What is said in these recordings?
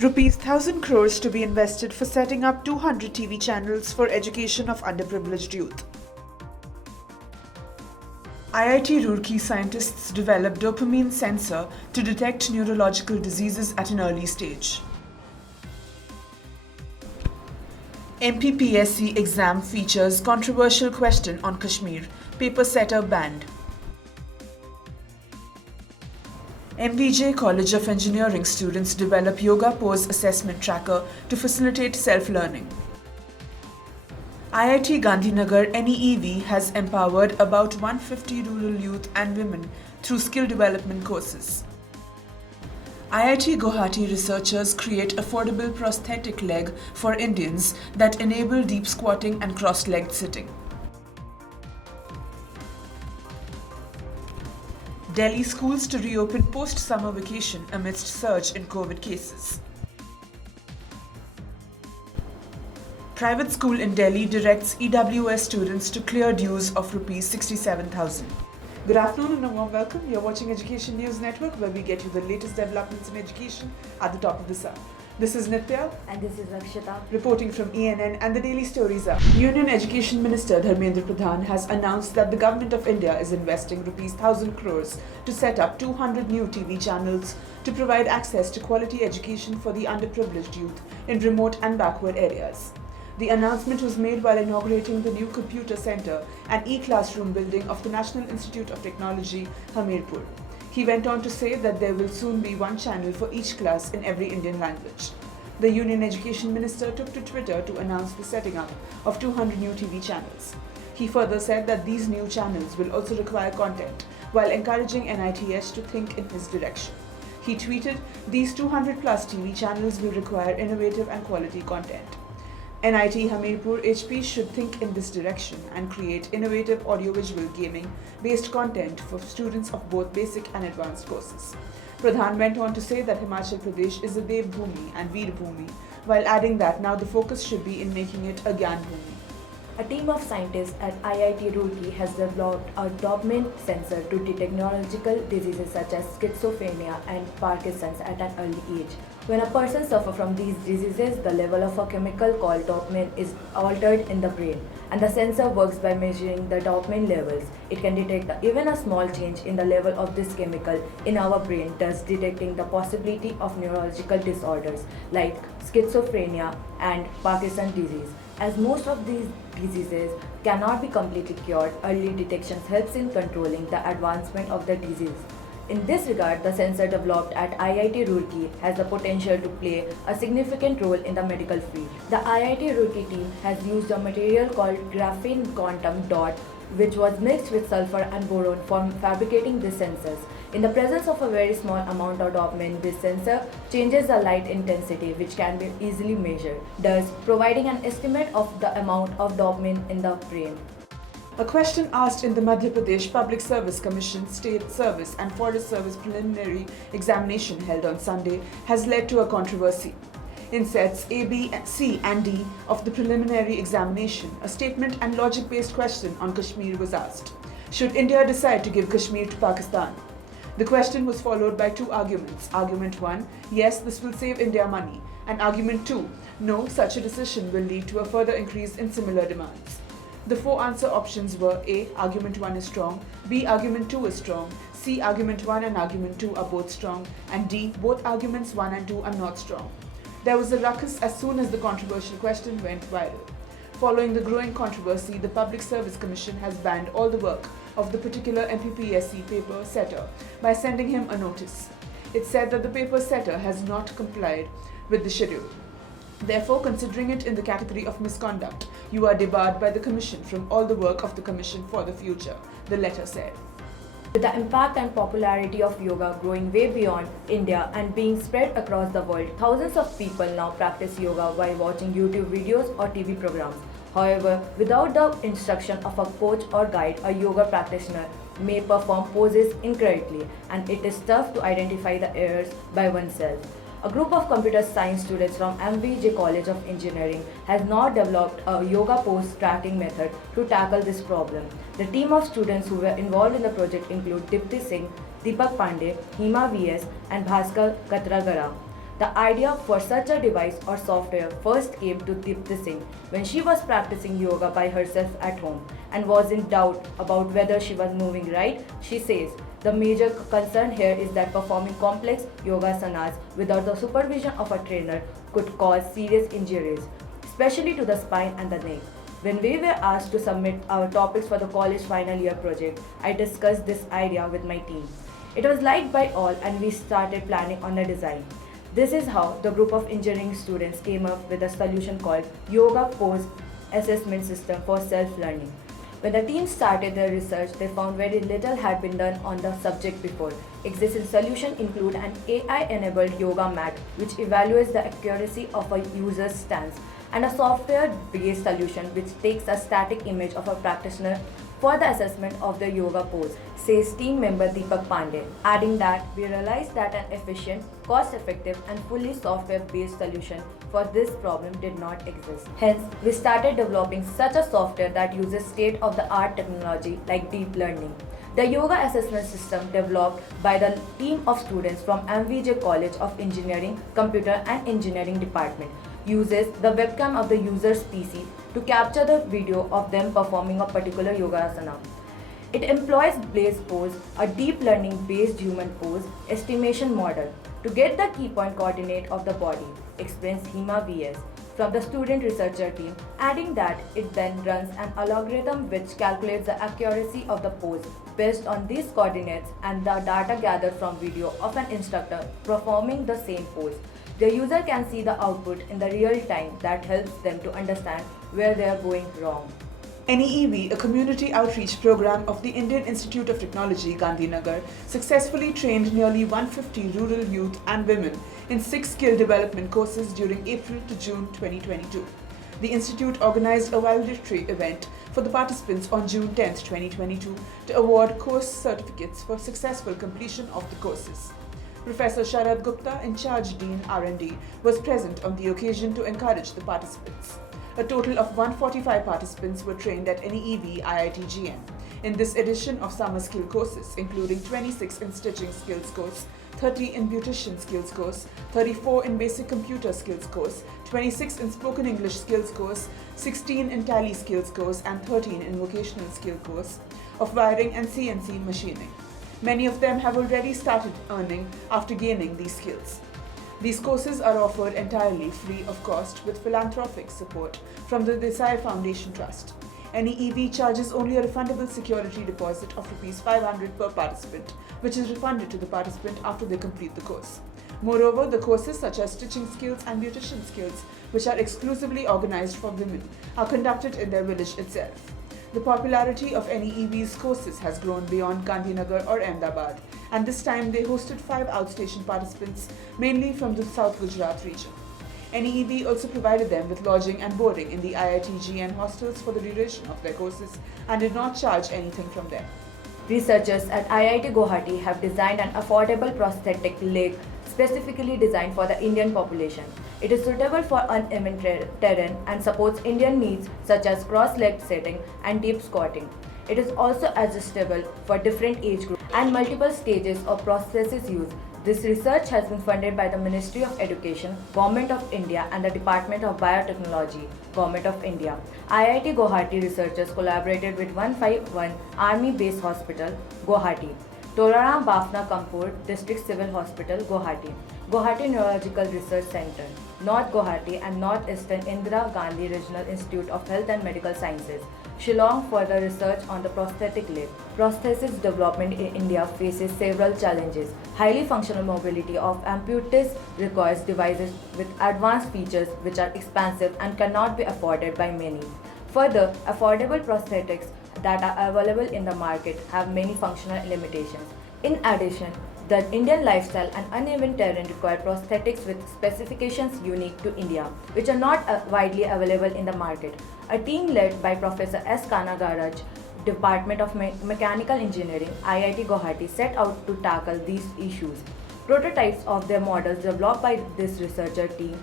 Rupees 1,000 crores to be invested for setting up 200 TV channels for education of underprivileged youth. IIT Roorkee scientists develop dopamine sensor to detect neurological diseases at an early stage. MPPSC exam features controversial question on Kashmir, paper setter banned. MVJ College of Engineering students develop yoga pose assessment tracker to facilitate self-learning. IIT Gandhinagar NEEV has empowered about 150 rural youth and women through skill development courses. IIT Guwahati researchers create affordable prosthetic leg for Indians that enable deep squatting and cross-legged sitting. Delhi schools to reopen post-summer vacation amidst surge in COVID cases. Private school in Delhi directs EWS students to clear dues of Rs 67,000. Good afternoon and a warm welcome. You're watching Education News Network, where we get you the latest developments in education at the top of the hour. This is Nitya. And this is Rakshita. Reporting from ENN, and the daily stories are: Union Education Minister Dharmendra Pradhan has announced that the Government of India is investing Rs 1,000 crores to set up 200 new TV channels to provide access to quality education for the underprivileged youth in remote and backward areas. The announcement was made while inaugurating the new computer center and e-classroom building of the National Institute of Technology, Hamirpur. He went on to say that there will soon be one channel for each class in every Indian language. The Union Education Minister took to Twitter to announce the setting up of 200 new TV channels. He further said that these new channels will also require content, while encouraging NITS to think in his direction. He tweeted, "These 200 plus TV channels will require innovative and quality content. NIT Hamirpur HP should think in this direction and create innovative audiovisual gaming-based content for students of both basic and advanced courses." Pradhan went on to say that Himachal Pradesh is a Dev Bhumi and Veer Bhumi, while adding that now the focus should be in making it a Gyan Bhumi. A team of scientists at IIT Roorkee has developed a dopamine sensor to detect neurological diseases such as schizophrenia and Parkinson's at an early age. When a person suffers from these diseases, the level of a chemical called dopamine is altered in the brain, and the sensor works by measuring the dopamine levels. It can detect even a small change in the level of this chemical in our brain, thus detecting the possibility of neurological disorders like schizophrenia and Parkinson's disease. As most of these diseases cannot be completely cured, early detection helps in controlling the advancement of the disease. In this regard, the sensor developed at IIT Roorkee has the potential to play a significant role in the medical field. The IIT Roorkee team has used a material called graphene quantum dot, which was mixed with sulfur and boron for fabricating these sensors. In the presence of a very small amount of dopamine, this sensor changes the light intensity, which can be easily measured, thus providing an estimate of the amount of dopamine in the brain. A question asked in the Madhya Pradesh Public Service Commission State Service and Forest Service preliminary examination held on Sunday has led to a controversy. In sets A, B, C and D of the preliminary examination, a statement and logic-based question on Kashmir was asked. Should India decide to give Kashmir to Pakistan? The question was followed by two arguments. Argument 1, yes, this will save India money. And argument 2, no, such a decision will lead to a further increase in similar demands. The four answer options were: A, argument 1 is strong, B, argument 2 is strong, C, argument 1 and argument 2 are both strong, and D, both arguments 1 and 2 are not strong. There was a ruckus as soon as the controversial question went viral. Following the growing controversy, the Public Service Commission has banned all the work of the particular MPPSC paper setter by sending him a notice. It said that the paper setter has not complied with the schedule. Therefore, considering it in the category of misconduct, you are debarred by the Commission from all the work of the Commission for the future, the letter said. With the impact and popularity of yoga growing way beyond India and being spread across the world, thousands of people now practice yoga while watching YouTube videos or TV programs. However, without the instruction of a coach or guide, a yoga practitioner may perform poses incorrectly, and it is tough to identify the errors by oneself. A group of computer science students from MVJ College of Engineering has now developed a yoga pose tracking method to tackle this problem. The team of students who were involved in the project include Dipti Singh, Deepak Pandey, Hima VS, and Bhaskar Katragara. The idea for such a device or software first came to Deepti Singh when she was practicing yoga by herself at home and was in doubt about whether she was moving right. She says, the major concern here is that performing complex yogasanas without the supervision of a trainer could cause serious injuries, especially to the spine and the neck. When we were asked to submit our topics for the college final year project, I discussed this idea with my team. It was liked by all and we started planning on a design. This is how the group of engineering students came up with a solution called Yoga Pose Assessment System for Self-Learning. When the team started their research, they found very little had been done on the subject before. Existing solutions include an AI-enabled yoga mat which evaluates the accuracy of a user's stance, and a software-based solution which takes a static image of a practitioner for the assessment of their yoga pose, says team member Deepak Pandey, adding that we realized that an efficient, cost-effective and fully software-based solution for this problem did not exist. Hence, we started developing such a software that uses state-of-the-art technology like deep learning. The yoga assessment system developed by the team of students from MVJ College of Engineering, Computer and Engineering Department uses the webcam of the user's PC to capture the video of them performing a particular yogasana. It employs Blaze Pose, a deep learning based human pose estimation model, to get the key point coordinate of the body, explains Hima VS from the student researcher team, adding that it then runs an algorithm which calculates the accuracy of the pose based on these coordinates and the data gathered from video of an instructor performing the same pose. The user can see the output in the real time that helps them to understand where they are going wrong. NEEV, a community outreach program of the Indian Institute of Technology, Gandhinagar, successfully trained nearly 150 rural youth and women in 6 skill development courses during April to June 2022. The institute organized a valedictory event for the participants on June 10, 2022 to award course certificates for successful completion of the courses. Professor Sharad Gupta, in charge Dean R&D, was present on the occasion to encourage the participants. A total of 145 participants were trained at NEEV IIT GN in this edition of summer skill courses, including 26 in stitching skills course, 30 in beautician skills course, 34 in basic computer skills course, 26 in spoken English skills course, 16 in tally skills course, and 13 in vocational skill course of wiring and CNC machining. Many of them have already started earning after gaining these skills. These courses are offered entirely free of cost with philanthropic support from the Desai Foundation Trust. NEEV charges only a refundable security deposit of ₹500 per participant, which is refunded to the participant after they complete the course. Moreover, the courses such as stitching skills and beautician skills, which are exclusively organized for women, are conducted in their village itself. The popularity of NEEV's courses has grown beyond Gandhinagar or Ahmedabad, and this time they hosted 5 outstation participants, mainly from the South Gujarat region. NEEV also provided them with lodging and boarding in the IIT GN hostels for the duration of their courses and did not charge anything from them. Researchers at IIT Guwahati have designed an affordable prosthetic leg specifically designed for the Indian population. It is suitable for uneven terrain and supports Indian needs such as cross-legged sitting and deep squatting. It is also adjustable for different age groups and multiple stages of prosthesis use. This research has been funded by the Ministry of Education, Government of India and the Department of Biotechnology, Government of India. IIT Guwahati researchers collaborated with 151 Army Base Hospital, Guwahati, Toraram Bafna Kampur District Civil Hospital, Guwahati, Guwahati Neurological Research Center, North Guwahati and Northeastern Indira Gandhi Regional Institute of Health and Medical Sciences, Shillong for the research on the prosthetic leg. Prosthesis development in India faces several challenges. Highly functional mobility of amputees requires devices with advanced features which are expensive and cannot be afforded by many. Further, affordable prosthetics that are available in the market have many functional limitations. In addition, the Indian lifestyle and uneven terrain require prosthetics with specifications unique to India, which are not widely available in the market. A team led by Professor S. Kanagaraj, Department of Mechanical Engineering, IIT Guwahati, set out to tackle these issues. Prototypes of their models developed by this researcher team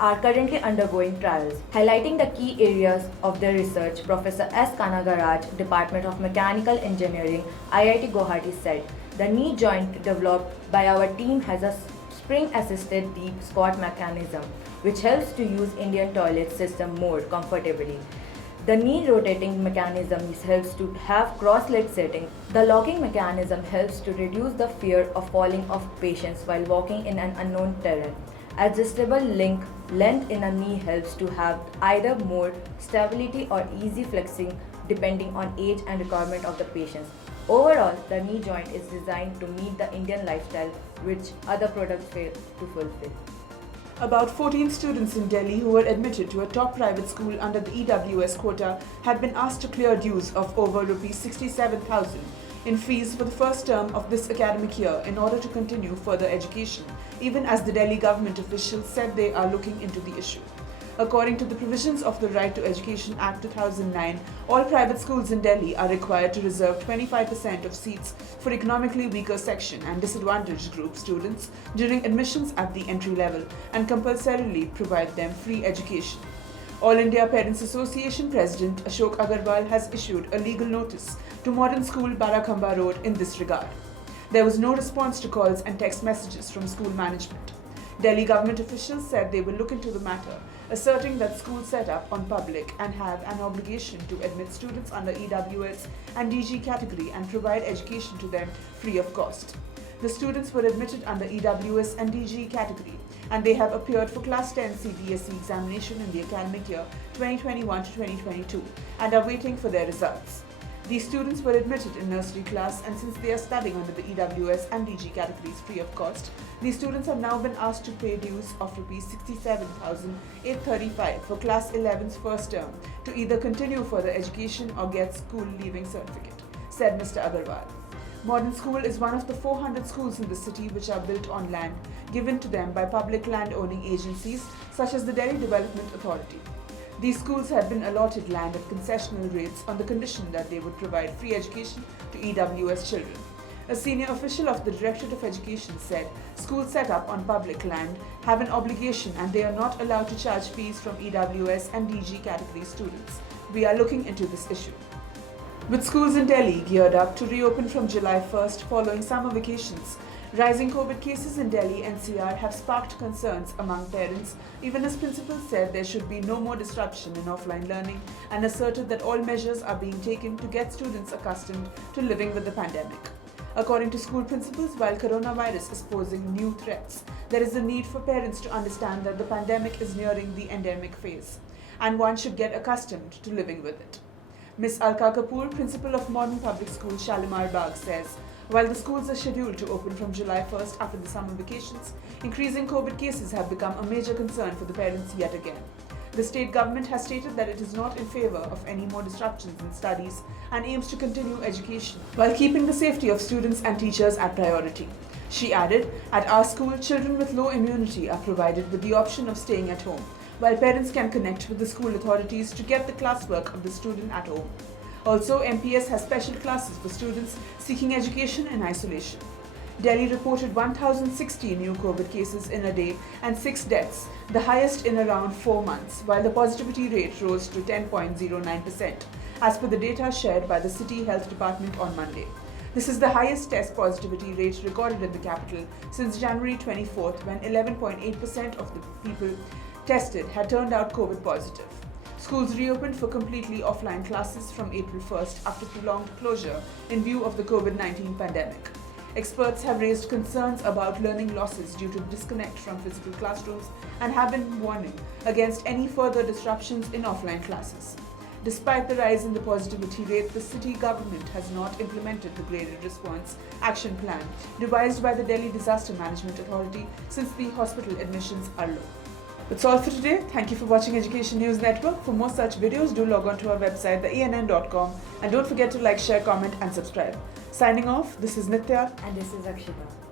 are currently undergoing trials. Highlighting the key areas of their research, Professor S. Kanagaraj, Department of Mechanical Engineering, IIT Guwahati said, the knee joint developed by our team has a spring-assisted deep squat mechanism, which helps to use Indian toilet system more comfortably. The knee rotating mechanism helps to have cross-leg setting. The locking mechanism helps to reduce the fear of falling of patients while walking in an unknown terrain. Adjustable length in a knee helps to have either more stability or easy flexing depending on age and requirement of the patients. Overall, the knee joint is designed to meet the Indian lifestyle which other products fail to fulfill. About 14 students in Delhi who were admitted to a top private school under the EWS quota had been asked to clear dues of over Rs 67,000 in fees for the first term of this academic year in order to continue further education, even as the Delhi government officials said they are looking into the issue. According to the provisions of the Right to Education Act 2009, all private schools in Delhi are required to reserve 25% of seats for economically weaker section and disadvantaged group students during admissions at the entry level and compulsorily provide them free education. All India Parents Association President Ashok Agarwal has issued a legal notice to Modern School Barakhamba Road in this regard. There was no response to calls and text messages from school management. Delhi government officials said they will look into the matter, asserting that schools set up on public and have an obligation to admit students under EWS and DG category and provide education to them free of cost. The students were admitted under EWS and DG category, and they have appeared for Class 10 CBSE examination in the academic year 2021 to 2022 and are waiting for their results. These students were admitted in nursery class, and since they are studying under the EWS and DG categories free of cost, these students have now been asked to pay dues of Rs 67,835 for Class 11's first term to either continue further education or get school leaving certificate, said Mr. Agarwal. Modern School is one of the 400 schools in the city which are built on land given to them by public land-owning agencies such as the Delhi Development Authority. These schools had been allotted land at concessional rates on the condition that they would provide free education to EWS children. A senior official of the Directorate of Education said schools set up on public land have an obligation and they are not allowed to charge fees from EWS and DG category students. We are looking into this issue. With schools in Delhi geared up to reopen from July 1st following summer vacations, rising COVID cases in Delhi NCR have sparked concerns among parents, even as principals said there should be no more disruption in offline learning and asserted that all measures are being taken to get students accustomed to living with the pandemic. According to school principals, while coronavirus is posing new threats, there is a need for parents to understand that the pandemic is nearing the endemic phase and one should get accustomed to living with it. Ms. Alka Kapoor, principal of Modern Public School Shalimar Bagh, says, while the schools are scheduled to open from July 1st after the summer vacations, increasing COVID cases have become a major concern for the parents yet again. The state government has stated that it is not in favor of any more disruptions in studies and aims to continue education while keeping the safety of students and teachers at priority. She added, at our school, children with low immunity are provided with the option of staying at home, while parents can connect with the school authorities to get the classwork of the student at home. Also, MPS has special classes for students seeking education in isolation. Delhi reported 1,060 new COVID cases in a day and 6 deaths, the highest in around 4 months, while the positivity rate rose to 10.09%, as per the data shared by the City Health Department on Monday. This is the highest test positivity rate recorded in the capital since January 24th, when 11.8% of the people tested had turned out COVID positive. Schools reopened for completely offline classes from April 1st after prolonged closure in view of the COVID-19 pandemic. Experts have raised concerns about learning losses due to disconnect from physical classrooms and have been warning against any further disruptions in offline classes. Despite the rise in the positivity rate, the city government has not implemented the graded response action plan devised by the Delhi Disaster Management Authority since the hospital admissions are low. That's all for today. Thank you for watching Education News Network. For more such videos, do log on to our website, theENN.com, and don't forget to like, share, comment, and subscribe. Signing off, this is Nitya. And this is Akshita.